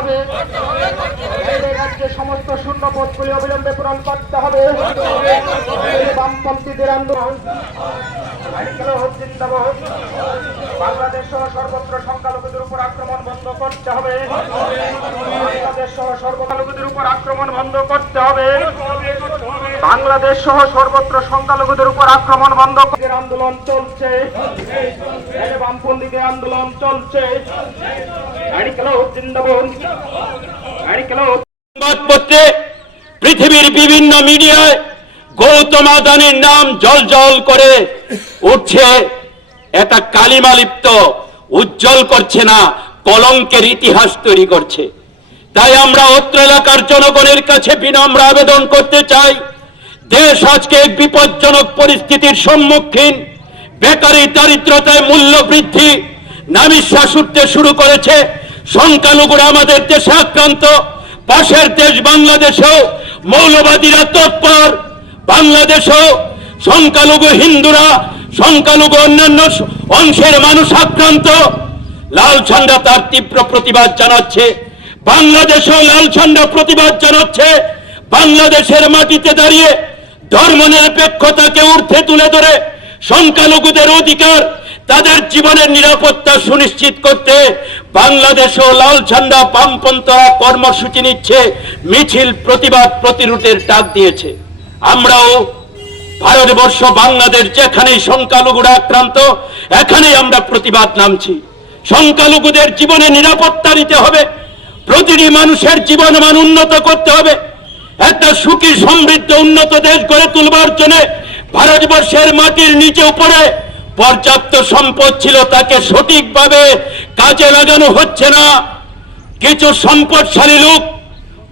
হবে। এই রাজ্যে সমস্ত শূন্য পদগুলি অবিলম্বে পূরণ করতে হবে। বামপন্থীদের আন্দোলন জিন্দাবাদ। বাংলাদেশ সহ সর্বত্র সংখ্যালঘুদের উপর আক্রমণ বন্ধ করতে হবে। বাংলাদেশ সহ সংখ্যালঘুদের উপর আক্রমণ বন্ধ করতে হবে। বাংলাদেশ সহ সর্বত্র সংখ্যালঘুদের উপর আক্রমণ বন্ধ করে আন্দোলন চলছে। বামপন্থীদের আন্দোলন চলছে। সংবাদপত্রে পৃথিবীর বিভিন্ন মিডিয়ায় গৌতম আদানির নাম জল করে উঠছে। এটা কালিমালিপ্ত, উজ্জ্বল করছে না, কলঙ্কের ইতিহাস তৈরি করছে। তাই আমরা অত্র এলাকার জনগণের কাছে বিনম্র আবেদন করতে চাই, দেশ আজকে এক বিপজ্জনক পরিস্থিতির সম্মুখীন। বেকারি, দারিদ্রতায় মূল্য বৃদ্ধি, নামিশ্বাস উঠতে শুরু করেছে। সংখ্যালঘুরা আমাদের দেশে আক্রান্ত। পাশের দেশ বাংলাদেশেও মৌলবাদীরা তৎপর। বাংলাদেশেও সংখ্যালঘু হিন্দুরা, সংখ্যালঘু অন্যান্য অংশের মানুষ আক্রান্ত। লাল ঝান্ডা তার তীব্র প্রতিবাদ জানাচ্ছে। বাংলাদেশেও লাল ঝান্ডা প্রতিবাদ জানাচ্ছে। বাংলাদেশের মাটিতে দাঁড়িয়ে ধর্মনিরপেক্ষতাকে ঊর্ধ্বে তুলে ধরে সংখ্যালঘুদের অধিকার, তাদের জীবনের নিরাপত্তা সুনিশ্চিত করতে বাংলাদেশেও লাল ঝান্ডা বামপন্থীরা কর্মসূচি নিচ্ছে, মিছিল, প্রতিবাদ, প্রতিরোধের ডাক দিয়েছে। আমরাও ভারতবর্ষ, বাংলাদেশ যেখানেই সংখ্যালঘুরা আক্রান্ত, এখানেই আমরা প্রতিবাদ নামছি। সংখ্যালঘুদের জীবনে নিরাপত্তা দিতে হবে, প্রতিটি মানুষের জীবন মান উন্নত করতে হবে। একটা সুখী, সমৃদ্ধ, উন্নত দেশ গড়ে তুলবার জন্য ভারতবর্ষের মাটির নিচে উপরে পর্যাপ্ত সম্পদ ছিল, তাকে সঠিকভাবে কাজে লাগানো হচ্ছে না। কিছু সম্পদশালী লোক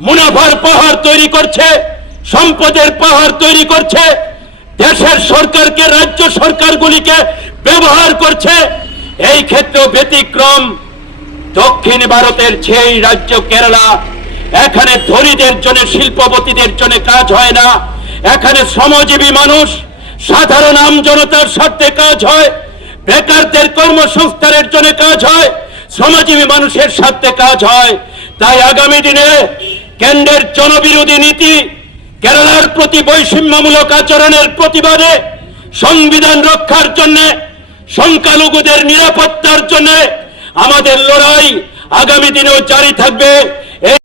মুনাফার পাহাড় তৈরি করছে, সম্পদের পাহাড় তৈরি করছে, দেশের সরকারকে, রাজ্য সরকারগুলিকে ব্যবহার করছে। এই ক্ষেত্রে ব্যতিক্রম দক্ষিণ ভারতের সেই রাজ্য কেরালা। এখানে ধনীদের জন্য, শিল্পপতিদের জন্য কাজ হয় না। এখানে শ্রমজীবী মানুষ, সাধারণ আমজনতার স্বার্থে কাজ হয়। বেকারদের কর্মসংস্থানের জন্য কাজ হয়, শ্রমজীবী মানুষের স্বার্থে কাজ হয়। তাই আগামী দিনে কেন্দ্রের জনবিরোধী নীতি, কেরালার প্রতি বৈষম্যমূলক আচরণের প্রতিবাদে, সংবিধান রক্ষার জন্য, সংখ্যালঘুদের নিরাপত্তার জন্য আমাদের লড়াই আগামী দিনেও জারি থাকবে।